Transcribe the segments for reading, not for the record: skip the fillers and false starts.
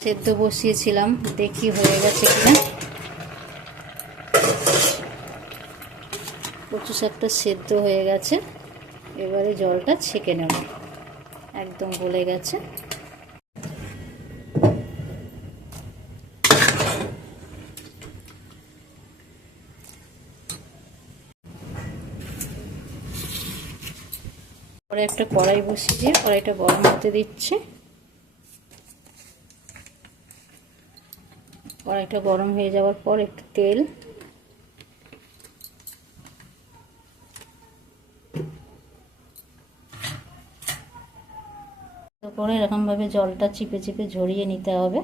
সেদ্ধ বসিয়েছিলাম, দেখি হয়ে গেছে কিনা। কচু শাকটা সেদ্ধ হয়ে গেছে, এবারে জলটা ছেঁকে নেব। একদম গলে গেছে। পরে একটা কড়াই বসিয়ে দিয়ে কড়াইটা গরম হতে দিচ্ছি। কড়াইটা গরম হয়ে যাওয়ার পর একটু তেল, তারপরে এরকমভাবে জলটা চিপে চিপে ঝরিয়ে নিতে হবে।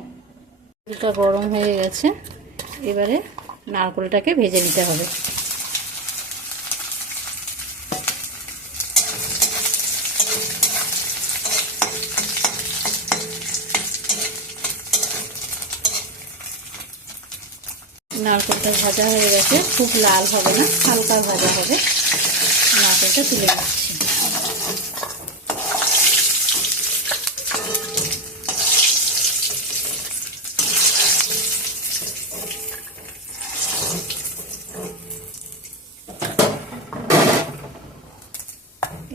তেলটা গরম হয়ে গেছে, এবারে নারকেলটাকে ভেজে নিতে হবে। নারকেলটা ভাজা হয়ে গেছে, খুব লাল হবে না, হালকা ভাজা হবে। নারকেলটা তুলে নিচ্ছি।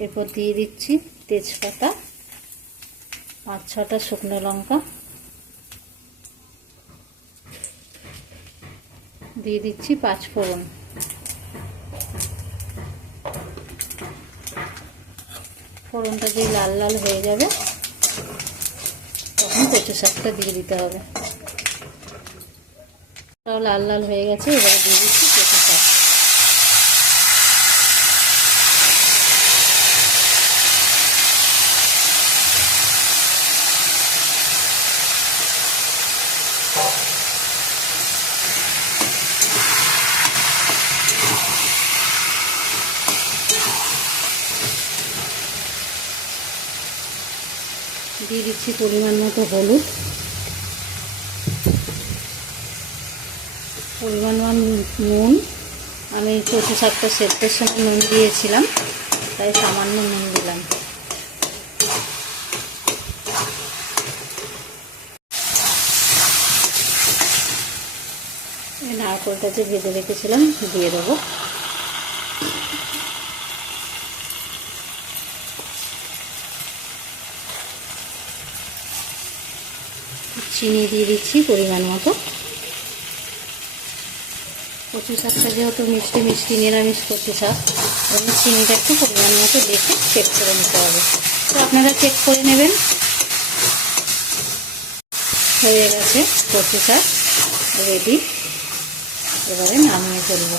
এরপর দিয়ে দিচ্ছি তেজপাতা, 5-6টা শুকনো লঙ্কা, দিয়ে দিচ্ছি 5 ফোড়ন। ফোড়নটা দিয়ে লাল লাল হয়ে যাবে তখন কচু শাকটা দিয়ে দিতে হবে। লাল লাল হয়ে গেছে, এবারে দিয়ে দিচ্ছি কচু শাক। দিয়ে দিচ্ছি পরিমাণ মতো হলুদ, পরিমাণ নুন। আমি কচু শাকটা সেদ্ধের সময় নুন দিয়েছিলাম, তাই সামান্য নুন দিলাম। নারকেলটা যে ভেজে রেখেছিলাম দিয়ে দেবো। চিনি দিয়ে দিচ্ছি পরিমাণ মতো। কচু শাকটা যেহেতু মিষ্টি মিষ্টি নিরামিষ কচু শাক, এবং চিনিটা একটু পরিমাণ মতো দেখে চেক করে নিতে হবে। তো আপনারা চেক করে নেবেন। হয়ে গেছে কচু শাক রেডি, এবারে নামিয়ে ফেলবো।